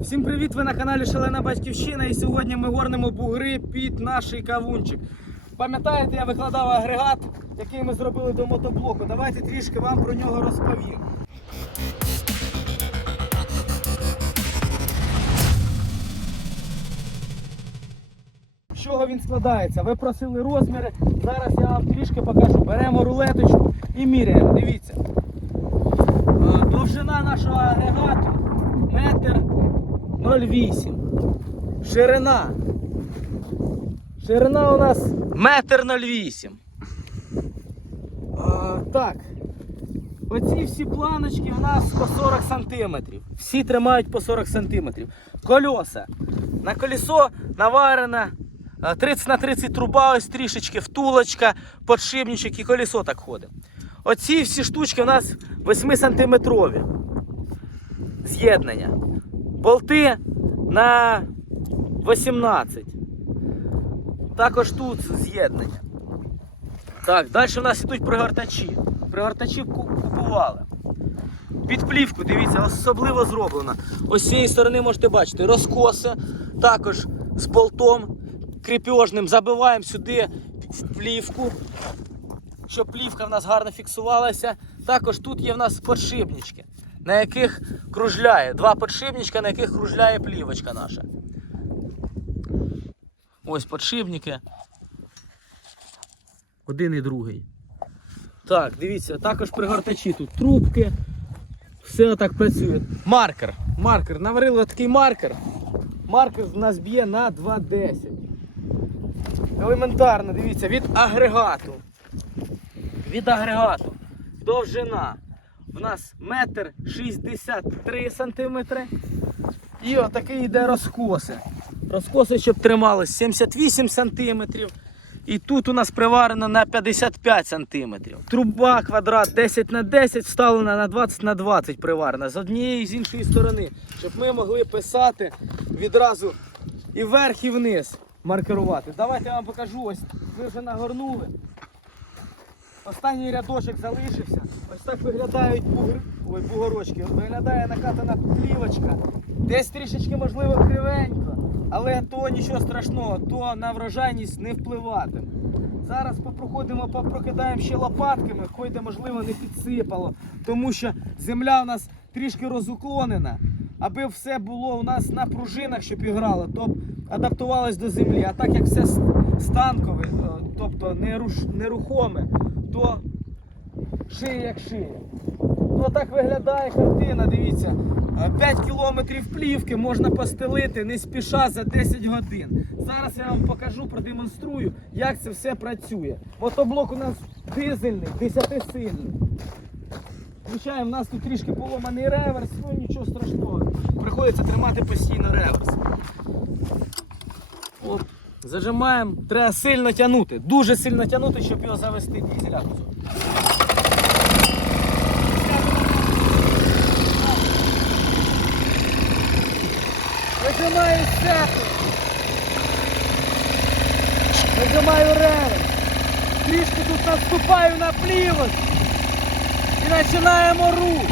Всім привіт! Ви на каналі Шалена Батьківщина і сьогодні ми горнемо бугри під наш кавунчик. Пам'ятаєте, я викладав агрегат, який ми зробили до мотоблоку. Давайте трішки вам про нього розповім. З чого він складається? Ви просили розміри. Зараз я вам трішки покажу. Беремо рулеточку і міряємо. Дивіться. Е, Довжина нашого агрегату метр 0,8. Ширина. Ширина у нас метр 0,8. Е, Так. Оці всі планочки у нас по 40 сантиметрів. Всі тримають по 40 сантиметрів. Кольоса. На колесо наварена е, 30 на 30 труба, ось трішечки, втулочка, подшипничок і колесо так ходить. Оці всі штучки у нас 8 сантиметрові з'єднання. Болти на 18. Також тут з'єднання. Так, далі у нас йдуть пригортачі. Пригортачі купували. Під плівку, дивіться, особливо зроблено. Ось з цієї сторони можете бачити розкоси, також з болтом кріпежним забиваємо сюди в плівку, щоб плівка в нас гарно фіксувалася. Також тут є в нас подшипнички, на яких кружляє. Два подшипничка, на яких кружляє плівочка наша. Ось подшипники. Один і другий. Так, дивіться, також пригортачі тут трубки. Все так працює. Маркер. Маркер. Наварили такий маркер. Маркер в нас б'є на 2,10. Елементарно, дивіться, від агрегату. Від агрегату. Довжина. У нас метр 63 сантиметри. І отакий йде розкоси. Розкоси, щоб трималось 78 сантиметрів. І тут у нас приварено на 55 сантиметрів. Труба квадрат 10 на 10 вставлена на 20 на 20 приварена з однієї і з іншої сторони, щоб ми могли писати відразу і вверх, і вниз маркерувати. Давайте я вам покажу. Ось ви вже нагорнули. Останній рядочок залишився. Ось так виглядають бугри. Ой, бугорочки. Виглядає накатана плівочка. Десь трішечки, можливо, кривенько, але то нічого страшного, то на врожайність не впливатиме. Зараз попроходимо, попрокидаємо ще лопатками, хой де, можливо, не підсипало, тому що земля у нас трішки розуклонена. Аби все було у нас на пружинах, щоб іграло, то б адаптувалось до землі. А так як все станкове, е, тобто нерухоме, то шиє як шиє. Ну так виглядає картина, дивіться. Е, 5 кілометрів плівки можна постелити не спіша за 10 годин. Зараз я вам покажу, продемонструю, як це все працює. Мотоблок у нас дизельний, 10-сильний. Звичайно, в нас тут трішки поломаний реверс, ну нічого страшного. Приходиться тримати постійно реверс. Зажимаємо, треба сильно тягнути, дуже сильно тягнути, щоб його завести дізеля. Вижимаю стяку. Вижимаю реверс. Трішки тут наступаю на плівок. І починаємо рух.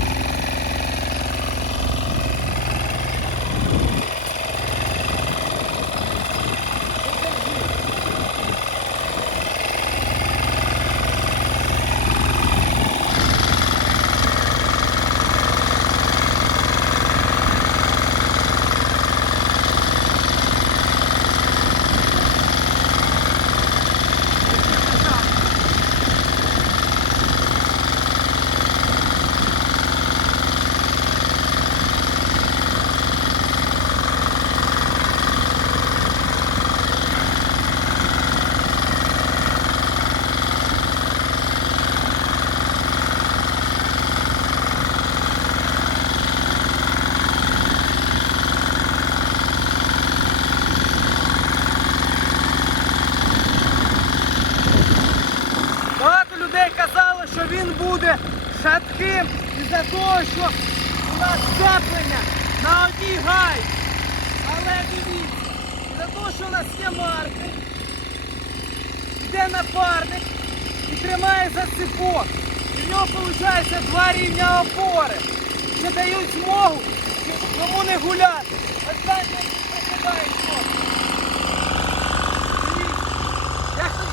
Багато людей казали, що він буде шатким із-за того, що у нас щеплення на одній гай. Але дивіться, із-за того, що у нас є маркер, йде напарник і тримає за ципок. І в нього виходить два рівня опори, що дають змогу йому не гуляти. як прикидає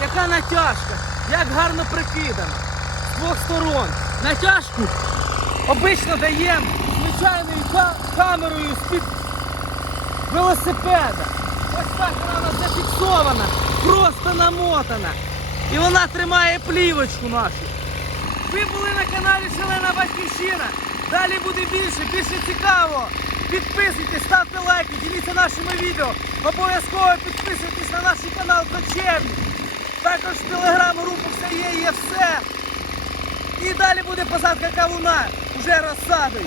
яка натяжка, як гарно прикидано. Двох сторон. Натяжку обично даємо звичайною камерою з-під велосипеда. Ось так вона зафіксована, просто намотана. І вона тримає плівочку нашу. Ви були на каналі Шалена Батьківщина. Далі буде більше, більше цікаво. Підписуйтесь, ставте лайки, діліться нашими відео. Обов'язково підписуйтесь на наш канал Кочевник. Також в телеграм-групу все є, є все. І далі буде посадка кавуна вже розсадою.